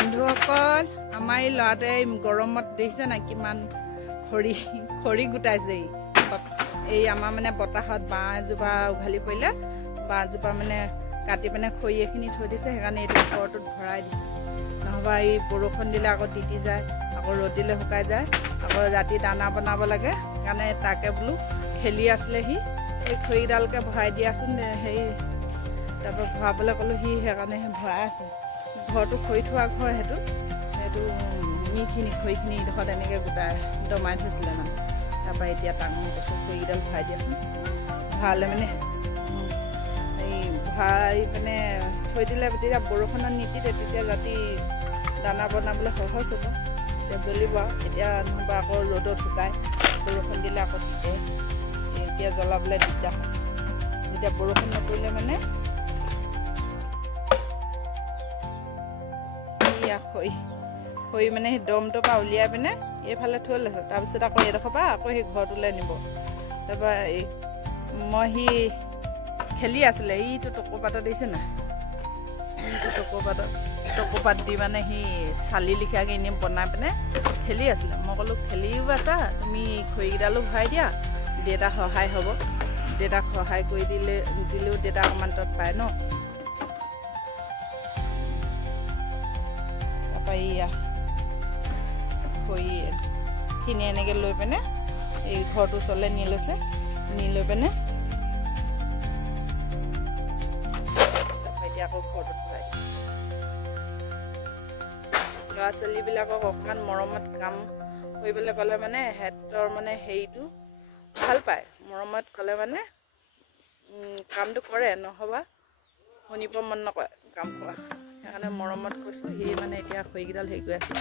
বন্ধুসকল আমাৰ এই ল'ৰাটোৱে গৰমত দেখিছে না কিমান খৰি গোটাইছে এই আমাৰ মানে বতাহত বাঁহ এজোপা উঘালি পৰিলে বাঁহজোপা মানে কাটি পিনে খৰি এখিনি থৈ দিছে সেইকাৰণে এইটো ঘৰটোত ভৰাই দিছে নহ'বা এই বৰষুণ দিলে আকৌ তিতি যায় আকৌ ৰ'দ দিলে শুকাই যায় আকৌ ৰাতি দানা বনাব লাগে সেইকাৰণে তাকে বোলো খেলি আছিলে সি এই খৰিডালকে ভৰাই দিয়াচোন হেৰি তাৰপৰা ভৰাবলৈ ক'লোঁ সি সেইকাৰণে ভৰাই আছে ঘৰটো খৰি থোৱা ঘৰ সেইটো মিখিনি খৰিখিনি এইডোখৰত এনেকৈ গোটাই দমাই থৈছিলে মানে তাৰপৰা এতিয়া ডাঙৰ কৈছোঁ খৰিকেইডাল ভৰাই দিয়াচোন ভৰালে মানে এই ভৰাই মানে থৈ দিলে তেতিয়া বৰষুণত নিতিতে তেতিয়া ৰাতি দানা বনাবলৈ সহজ হ'ব এতিয়া জ্বলিব এতিয়া নহ'বা আকৌ ৰ'দত শুকায় বৰষুণ দিলে আকৌ তিতে এতিয়া জ্বলাবলৈ দিগদাৰ হয় এতিয়া বৰষুণ নপৰিলে মানে খৰি মানে সেই দমটোৰ পৰা উলিয়াই পিনে এইফালে থৈ লৈছে তাৰপিছত আকৌ এইডোখৰ পৰা আকৌ সেই ঘৰটোলৈ নিব তাৰপৰা এই মই সি খেলি আছিলে এইটো টকৌপাতত দিছে নাই এইটো টকৌপাত দি মানে সি চালি লিখিয়াকৈ এনেই বনাই পিনে খেলি আছিলে মই ক'লোঁ খেলিও আছা তুমি খৰিকেইডালো ভৰাই দিয়া দেউতাক সহায় হ'ব দেউতাক সহায় কৰি দিলেও দেউতা অকণমান তত পায় ন তাৰপৰা খৰিখিনি এনেকৈ লৈ পিনে এই ঘৰটোৰ ওচৰলৈ নি লৈছে নি লৈ পিনে তাৰপৰা এতিয়া আকৌ ঘৰটোত ভৰাই ল'ৰা ছোৱালীবিলাকক অকণমান মৰমত কাম কৰিবলৈ ক'লে মানে সিহঁতৰ মানে হেৰিটো ভাল পায় মৰমত ক'লে মানে কামটো কৰে নহ'বা শুনিব মন নকৰে কাম কৰা সেইকাৰণে মৰমত কৈছোঁ সি মানে এতিয়া খৰিকেইডাল হেৰি কৰি আছে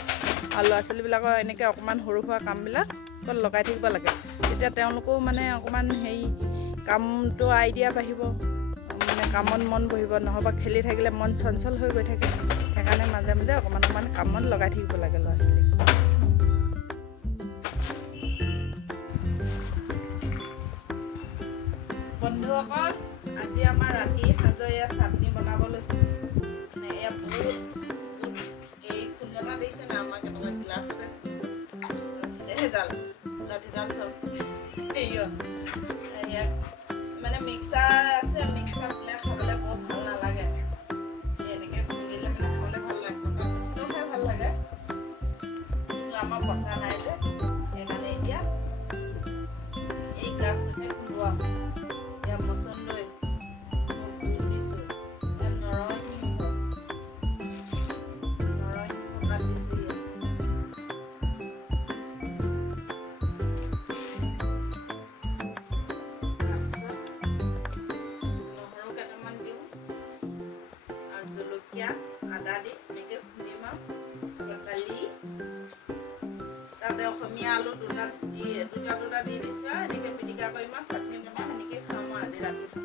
আৰু ল'ৰা ছোৱালীবিলাকৰ এনেকৈ অকণমান সৰু সুৰা কামবিলাকত লগাই থাকিব লাগে তেতিয়া তেওঁলোকেও মানে অকণমান হেৰি কামটো আইডিয়া বাঢ়িব মানে কামত মন বহিব নহ'বা খেলি থাকিলে মন চঞ্চল হৈ গৈ থাকে সেইকাৰণে মাজে মাজে অকণমান কামত লগাই থাকিব লাগে ল'ৰা ছোৱালীক বন্ধুসকল আজি আমাৰ ৰাতি সাঁজৰ এয়া চাটনি বনাব লৈছোঁ এয়া বহুত এই খুন্দনা দিছে না আমাক কেনেকুৱা গিলাচতে সেইডাল লাঠিডাল চব এয়া মানে মিক্সাৰ আছে মিক্সাৰ দিলে খাবলৈ বহুত ভাল নালাগে এনেকৈ খুন্দিলে মানে খাবলৈ ভাল লাগে পিছিলেও খাই ভাল লাগে কিন্তু আমাৰ পঠা নাই যে সেইকাৰণে এতিয়া এই গ্লাছটোতে খুন্দোৱা মচন্দৈ দিছোঁ নৰসিংহ পাত দিছোঁ তাৰপিছত নহৰু কেইটামান দিওঁ আৰু জলকীয়া আদা দি এনেকৈ খুন্দিম আৰু দালি তাতে অসমীয়া আলু দুটা দি দিছোঁ আৰু এনেকৈ পিটিকা কৰিম আৰু চাটনি বনাম এনেকৈ খাম আৰু আজি ৰাতি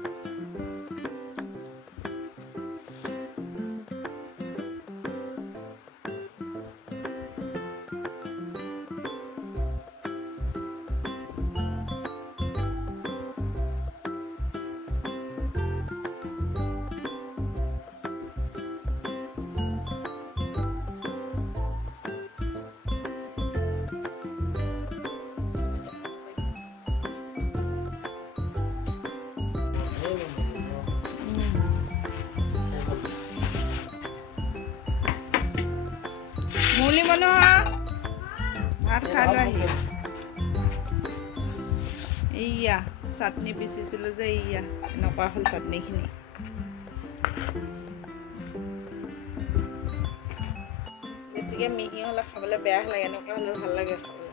মুলি মনোহা ভাত খাই লৈ আহি এইয়া চাটনি পিচিছিলোঁ যে এইয়া এনেকুৱা হ'ল চাটনিখিনি বেছিকৈ মিহি হ'লে খাবলৈ বেয়া লাগে এনেকুৱা হ'লে ভাল লাগে খাবলৈ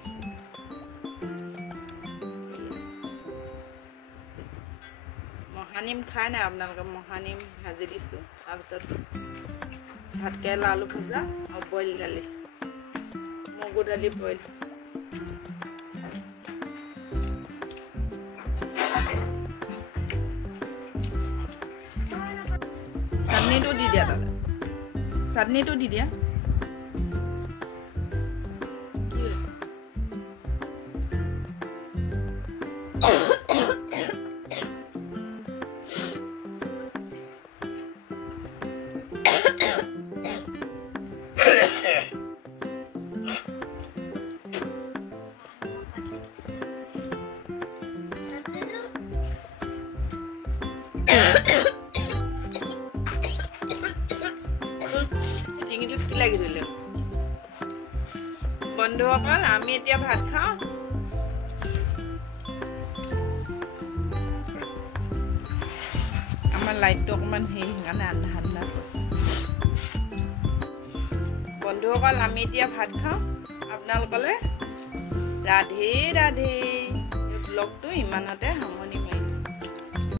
মহানিম খাই নাই আপোনালোকে মহানিম ভাজি দিছোঁ তাৰপিছত ভাতকেৰেলা আলু ভজা আৰু বইল দালি মগু দালি বইল চাটনিটো দি দিয়া তাতে চাটনিটো দি দিয়া বন্ধুসকল আমি এতিয়া ভাত খাওঁ আমাৰ লাইটটো অকণমান সেইকাৰণে আন্ধা বন্ধুসকল আমি এতিয়া ভাত খাওঁ আপোনালোকলে ৰাধে ৰাধে ব্লগটো ইমানতে